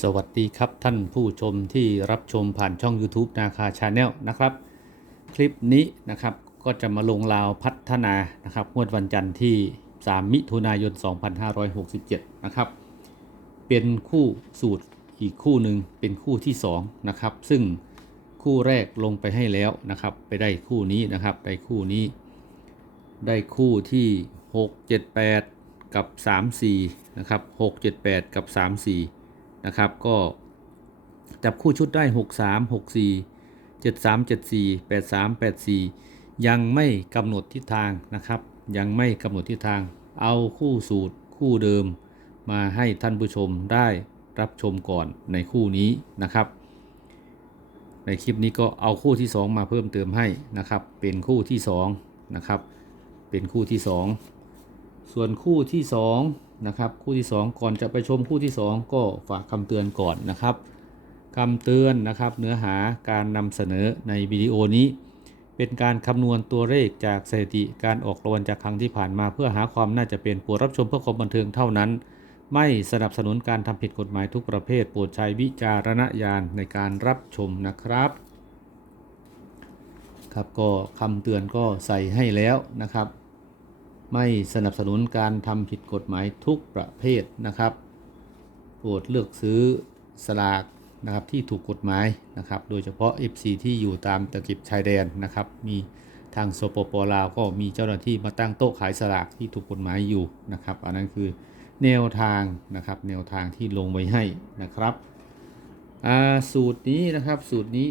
สวัสดีครับท่านผู้ชมที่รับชมผ่านช่อง YouTube นาคาชาแนลนะครับ คลิปนี้นะครับก็จะมาลงราวพัฒนานะครับงวดวันจันทร์ที่ 3 มิถุนายน 2567 นะครับ เป็นคู่สูตรอีกคู่หนึ่งเป็นคู่ที่ 2 นะครับ ซึ่งคู่แรกลงไปให้แล้วนะครับ ไปได้คู่นี้นะครับ ได้คู่นี้ ได้คู่ที่ 6 7 8 กับ 3 4 นะครับ 6 7 8 กับ 3 4 นะครับ ก็จับคู่ชุดได้ 6 3 6 4 7 3 7 4 8 3 8 4 ยังไม่กำหนดทิศทางนะครับ ยังไม่กำหนดทิศทาง เอาคู่สูตรคู่เดิมมาให้ท่านผู้ชมได้รับชมก่อนในคู่นี้นะครับ ในคลิปนี้ก็เอาคู่ที่ 2 มาเพิ่มเติมให้นะครับ เป็นคู่ที่2นะครับ เป็นคู่ที่ 2 ส่วนคู่ที่2นะครับคู่ที่ 2 ก่อนจะไปชมคู่ที่ 2 ก็ฝากคำเตือนก่อนนะครับคำเตือนนะครับเนื้อหาการนำเสนอในวิดีโอนี้ เป็นการคำนวณตัวเลขจากสถิติการออกรางวัลจากครั้งที่ผ่านมาเพื่อหาความน่าจะเป็นโปรดรับชมเพื่อความบันเทิงเท่านั้น ไม่สนับสนุนการทำผิดกฎหมายทุกประเภทโปรดใช้วิจารณญาณในการรับชมนะครับครับก็คำเตือนก็ใส่ให้แล้วนะครับ ไม่สนับสนุนการทำผิดกฎหมายทุกประเภทนะครับ โปรดเลือกซื้อสลากนะครับที่ถูกกฎหมายนะครับ โดยเฉพาะ FC ที่อยู่ตามตะกิบชายแดนนะครับ มีทางสปปลาวก็มีเจ้าหน้าที่มาตั้งโต๊ะขายสลากที่ถูกกฎหมายอยู่นะครับ อันนั้นคือแนวทางนะครับ แนวทางที่ลงไว้ให้นะครับอ่าสูตรนี้นะครับ สูตรนี้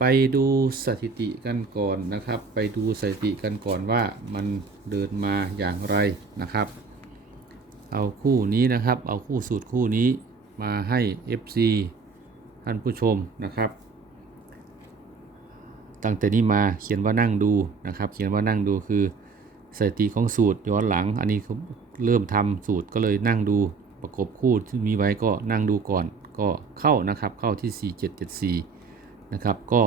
ไปดูสถิติกันก่อนนะครับ ไปดูสถิติกันก่อนว่ามันเดินมาอย่างไรนะครับ เอาคู่นี้นะครับ เอาคู่สูตรคู่นี้มาให้ FC ท่านผู้ชมนะครับ ตั้งแต่นี้มาเขียนว่านั่งดูนะครับ เขียนว่านั่งดูคือสถิติของสูตรย้อนหลัง อันนี้เขาเริ่มทำสูตรก็เลยนั่งดูประกบคู่ที่มีไว้ก็นั่งดูก่อนก็เข้านะครับเข้าที่ 4774 นะครับ ก็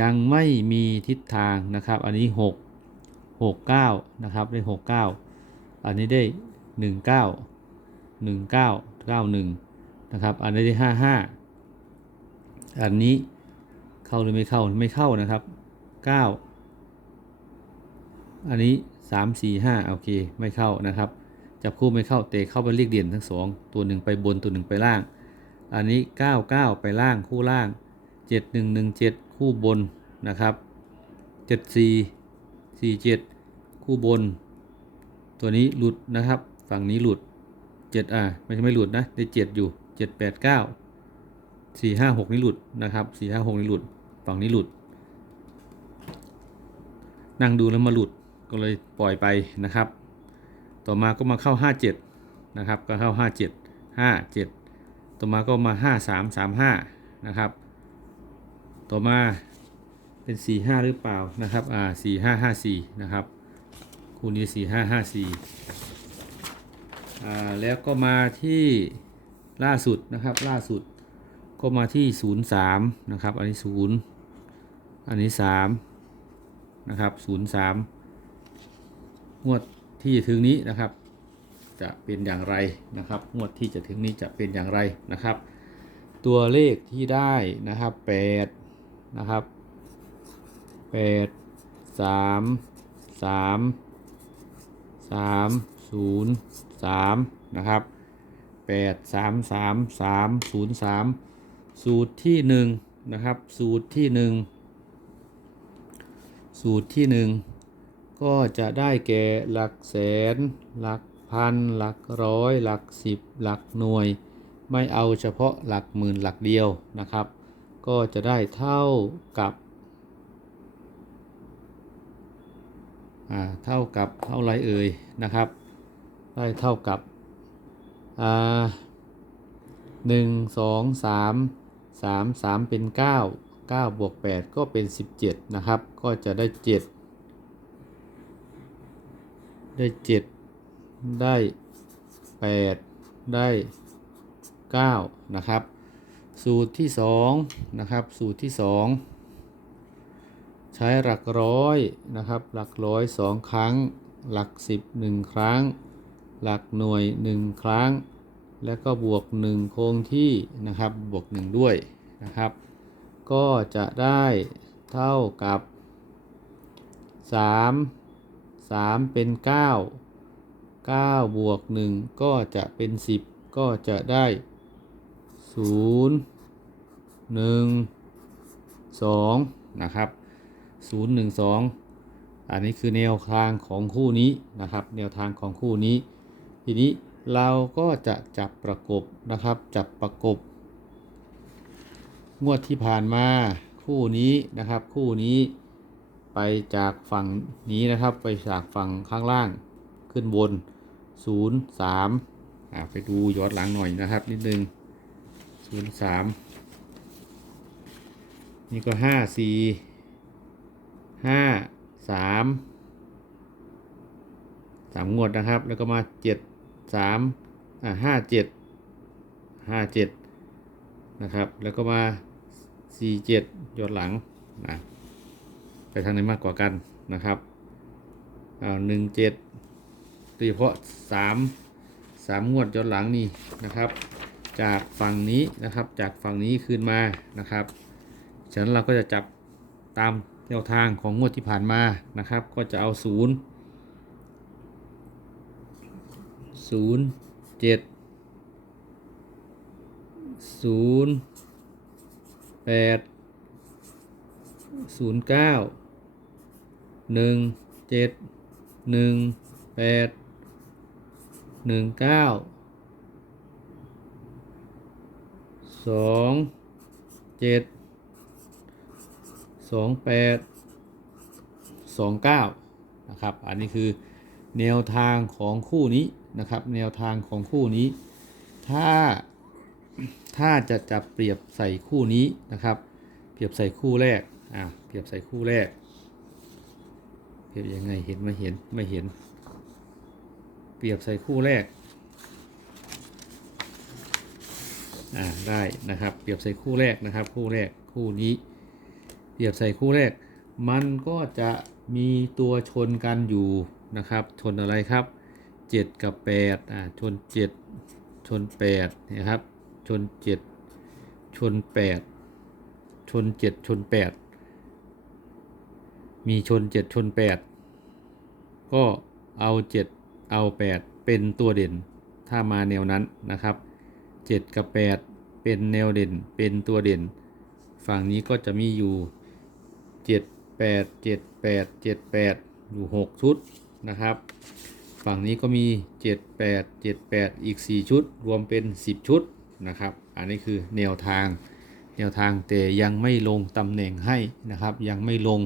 ยังไม่มีทิศทางนะครับ อันนี้ 6 69 นะครับ ได้ 69 อันนี้ได้ 19 19 91 นะครับ อันนี้ได้ 55 อันนี้เข้าหรือไม่เข้าไม่เข้านะครับ 9 อันนี้ 3 4 5 โอเค ไม่เข้านะครับ จับคู่ไม่เข้าเตะเข้าไปเรียกเด่นทั้งสองตัวหนึ่งไปบนตัวหนึ่งไปล่าง อันนี้ 9 9 ไปล่างคู่ล่าง 7 1 1 7 คู่บนนะครับ7 4 4 7 คู่บน ตัวนี้หลุดนะครับ ฝั่งนี้หลุด7อ่าไม่ใช่ไม่หลุดนะได้7อยู่ 7 8 9 4 5 6 นี่หลุดนะครับ 4 5 6 นี่หลุด ฝั่งนี้หลุด นั่งดูแล้วมาหลุดก็เลยปล่อยไปนะครับ ต่อมาก็มาเข้า 57 นะครับ ก็เข้า 57 57 ต่อมาก็มา 53 35 นะครับ ต่อมาเป็น 45 หรือเปล่านะครับ อ่า 4554 นะครับ คู่นี้ 4554 อ่า แล้วก็มาที่ล่าสุดนะครับ ล่าสุดก็มาที่ 03 นะครับ อันนี้ 0 อันนี้ 3 นะครับ 03 งวดที่จะถึงนี้นะครับ จะเป็นอย่างไรนะครับ งวดที่จะถึงนี้จะเป็นอย่างไรนะครับ ตัวเลขที่ได้นะครับ 8 นะครับ8 3 3 3 0 3นย์สามนะครับ8 3 3 3 0 3สูตรที่1นะครับ สูตรที่1สูตรที่1ก็จะได้แก่หลักแสน หลักพัน หลักร้อย หลักสิบ หลักหน่วย ไม่เอาเฉพาะหลักหมื่นหลักเดียวนะครับ ก็จะได้เท่ากับเท่ากับเท่าไรเอ่ยนะครับ ได้เท่ากับหนึ่งสองสามสามสามเป็นเก้าเก้าบวกแปดก็เป็นสิบเจ็ดนะครับ ก็จะได้เจ็ดได้เจ็ดได้แปดได้เก้านะครับ สูตรที่สองนะครับสูตรที่สองใช้หลักร้อยนะครับ หลักร้อยสองครั้ง หลักสิบหนึ่งครั้ง หลักหน่วยหนึ่งครั้ง แล้วก็บวก1คงที่นะครับบวก 1 ด้วยนะครับ ก็จะได้เท่ากับ 3 3 เป็น 9 9 บวก 1 ก็จะเป็น 10 ก็จะได้ 0 1 2นะครับ0 1 2อันนี้คือแนวทางของคู่นี้นะครับ แนวทางของคู่นี้ ทีนี้เราก็จะจับประกบนะครับ จับประกบ งวดที่ผ่านมาคู่นี้นะครับ คู่นี้ไปจากฝั่งนี้นะครับ ไปจากฝั่งข้างล่างขึ้นบน 0 3อ่าไปดูย้อนหลังหน่อยนะครับนิดนึง 0 3นี่ก็5 4 5 3สามสามงวดนะครับ แล้วก็มาเจ็ดสามอ่าห้าเจ็ดห้าเจ็ดนะครับ แล้วก็มาสี่เจ็ดยอนหลังนะไปทางไหนมากกว่ากันนะครับเอาหนึ่งเจ็ดโดยเฉพาะสามสามงวดย้อนหลังนี่นะครับ จากฝั่งนี้นะครับ จากฝั่งนี้คืนมานะครับฉะนั้นเราก็จะจับตามแนวทางของงวดที่ผ่านมานะครับ ก็จะเอาศูนย์ศูนย์เจ็ดศูนย์แปดศูนย์เก้าหนึ่งเจ็ดหนึ่งแปดหนึ่งเก้า สองเจ็ดสองแปดสองเก้านะครับ อันนี้คือแนวทางของคู่นี้นะครับ แนวทางของคู่นี้ ถ้าถ้าจะจับเปรียบใส่คู่นี้นะครับ เปรียบใส่คู่แรกอ่าเปรียบใส่คู่แรก เปรียบยังไงเห็นไม่เห็นไม่เห็น เปรียบใส่คู่แรก อ่าได้นะครับเปรียบใส่คู่แรกนะครับ คู่แรกคู่นี้ เปรียบใส่คู่แรก มันก็จะมีตัวชนกันอยู่นะครับ ชนอะไรครับ 7 กับ8อ่าชน 7 ชน8นะครับชน 7 ชน 8 ชน 7 ชน 8 มีชน 7 ชน 8 ก็เอา 7 เอา 8 เป็นตัวเด่นถ้ามาแนวนั้นนะครับ 7 กับ 8 เป็นแนวเด่นเป็นตัวเด่น ฝั่งนี้ก็จะมีอยู่ 7 8 7 8 7 8 อยู่ 6 ชุดนะครับ ฝั่งนี้ก็มี 7 8 7 8 อีก 4 ชุด รวมเป็น 10 ชุดนะครับ อันนี้คือแนวทางแนวทางแต่ยังไม่ลงตำแหน่งให้นะครับ ยังไม่ลง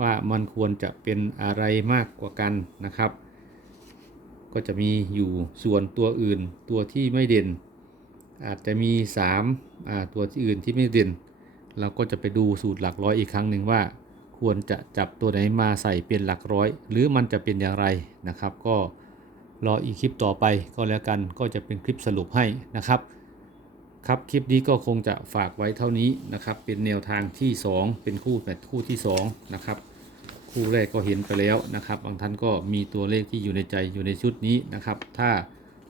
ว่ามันควรจะเป็นอะไรมากกว่ากันนะครับ ก็จะมีอยู่ส่วนตัวอื่นตัวที่ไม่เด่น อาจจะมี3าตัวที่อื่นที่ไม่เด่น เราก็จะไปดูสูตรหลักร้อยอีกครั้งหนึ่งว่า ควรจะจับตัวไหนมาใส่เป็นหลักร้อย หรือมันจะเป็นอย่างไรนะครับ ก็รออีกคลิปต่อไปก็แล้วกันก็จะเป็นคลิปสรุปให้นะครับ ครับคลิปนี้ก็คงจะฝากไว้เท่านี้นะครับ เป็นแนวทางที่ 2 เป็นคู่แมตช์คู่ที่2นะครับคู่แรกก็เห็นไปแล้วนะครับ บางท่านก็มีตัวเลขที่อยู่ในใจอยู่ในชุดนี้นะครับ ถ้า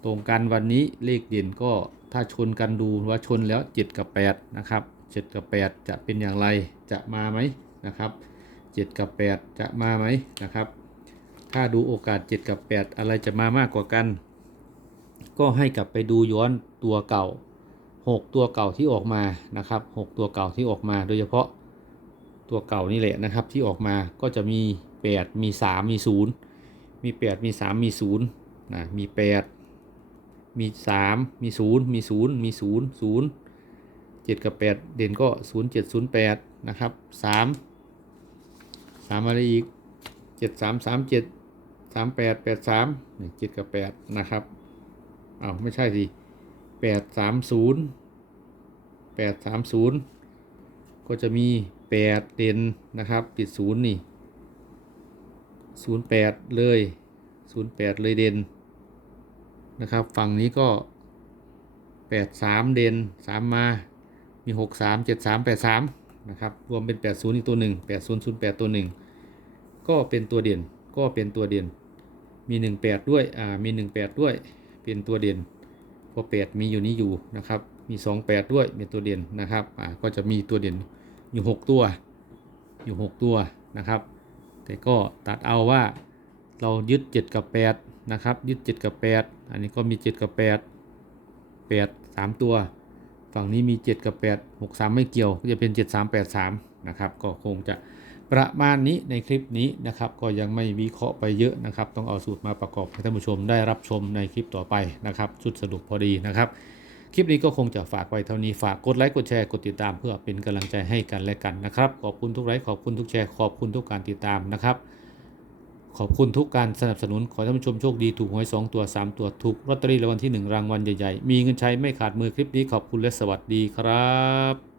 ตรงกันวันนี้เลขเด่นก็ ถ้าชนกันดูว่าชนแล้ว 7 กับ 8 นะครับ 7 กับ 8 จะเป็นอย่างไรจะมาไหมนะครับ 7 กับ 8 จะมาไหมนะครับ ถ้าดูโอกาส 7 กับ 8 อะไรจะมามากกว่ากัน ก็ให้กลับไปดูย้อนตัวเก่า 6 ตัวเก่าที่ออกมานะครับ 6 ตัวเก่าที่ออกมา โดยเฉพาะตัวเก่านี่แหละนะครับที่ออกมาก็จะมี 8 มี 3 มี 0 มี 8 มี 3 มี0นะมี 8 มี3มี0มี0มี0 0 7กับ8เด่นก็0 7 0 8นะครับ3 3อะไรอีก7 3 3 7 3 8 8 3นี่7กับ8นะครับอ้าวไม่ใช่สิแปดสามศูนย์แปดสามศูนย์ก็จะมีแปดเด่นนะครับติดศูนย์นี่ศูนย์แปดเลยศูนย์แปดเลยเด่น นะครับ ฝั่งนี้ก็แปดสามเด่นสามมา มีหกสามเจ็ดสามแปดสามนะครับ รวมเป็นแปดศูนย์อีกตัวหนึ่งแปดศูนย์ศูนย์แปดตัวหนึ่งก็เป็นตัวเด่นก็เป็นตัวเด่น มีหนึ่งแปดด้วย อ่า มีหนึ่งแปดด้วย เป็นตัวเด่นราะแปดมีอยู่นี้อยู่นะครับ มีสองแปดด้วยมีตัวเด่นนะครับ อ่า ก็จะมีตัวเด่นอยู่หกตัว อยู่หกตัวนะครับ แต่ก็ตัดเอาว่าเรายึด 7 กับ 8 นะครับยึด7กับ 8 อันนี้ก็มี 7 กับ 8 8 3 ตัว ฝั่งนี้มี 7 กับ 8 6 3 ไม่เกี่ยว ก็จะเป็น 7 3 8 3 นะครับ ก็คงจะประมาณนี้ในคลิปนี้นะครับ ก็ยังไม่วิเคราะห์ไปเยอะนะครับ ต้องเอาสูตรมาประกอบให้ท่านผู้ชมได้รับชมในคลิปต่อไปนะครับชุดสรุปพอดีนะครับคลิปนี้ก็คงจะฝากไว้เท่านี้ฝากกดไลค์กดแชร์กดติดตามเพื่อเป็นกำลังใจให้กันและกันนะครับ ขอบคุณทุกไลค์ขอบคุณทุกแชร์ขอบคุณทุกการติดตามนะครับ ขอบคุณทุกการสนับสนุน ขอให้ท่านผู้ชมโชคดีถูกหวย 2 ตัว 3 ตัวถูกลอตเตอรี่รางวัลที่ 1 รางวัลใหญ่ ๆ มีเงินใช้ไม่ขาดมือคลิปนี้ขอบคุณและสวัสดีครับ